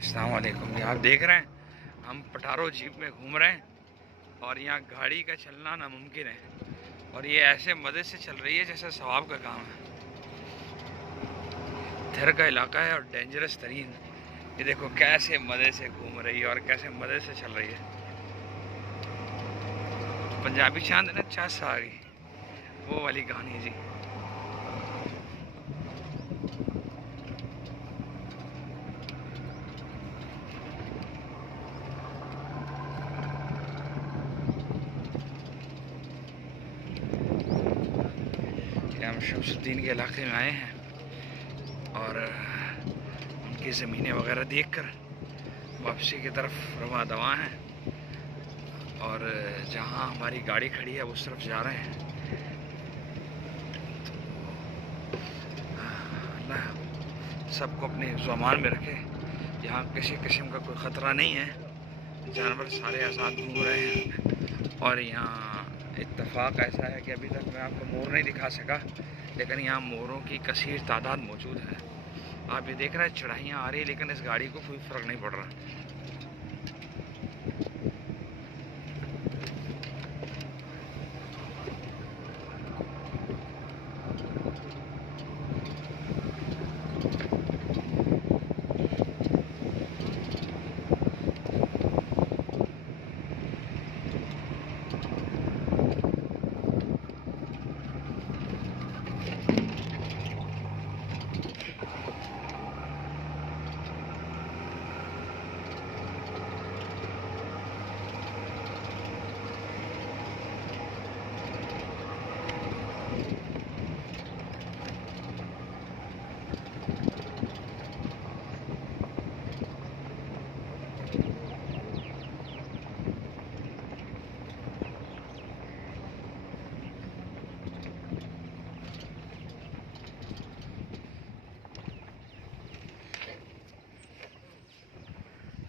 अस्सलाम वालेकुम। ये आप देख रहे हैं हम पटारो जीप में घूम रहे हैं और यहाँ गाड़ी का चलना नामुमकिन है और ये ऐसे मज़े से चल रही है जैसे सवाब का काम है। इधर का इलाका है और डेंजरस तरीन। ये देखो कैसे मज़े से घूम रही है और कैसे मज़े से चल रही है। पंजाबी चांद ने चस आ गई, वो वाली कहानी जी। हम शमसुद्दीन के इलाके में आए हैं और उनकी ज़मीनें वगैरह देखकर वापसी की तरफ रवा दवा हैं और जहाँ हमारी गाड़ी खड़ी है उस तरफ जा रहे हैं। तो अल्लाह सबको अपने ज़ुबान में रखे। यहाँ किसी किस्म का कोई ख़तरा नहीं है, जानवर सारे आज़ाद घूम रहे हैं। और यहाँ इत्तेफाक ऐसा है कि अभी तक मैं आपको मोर नहीं दिखा सका, लेकिन यहाँ मोरों की कसीर तादाद मौजूद है। आप ये देख रहे हैं चढ़ाइयाँ आ रही है लेकिन इस गाड़ी को कोई फ़र्क नहीं पड़ रहा।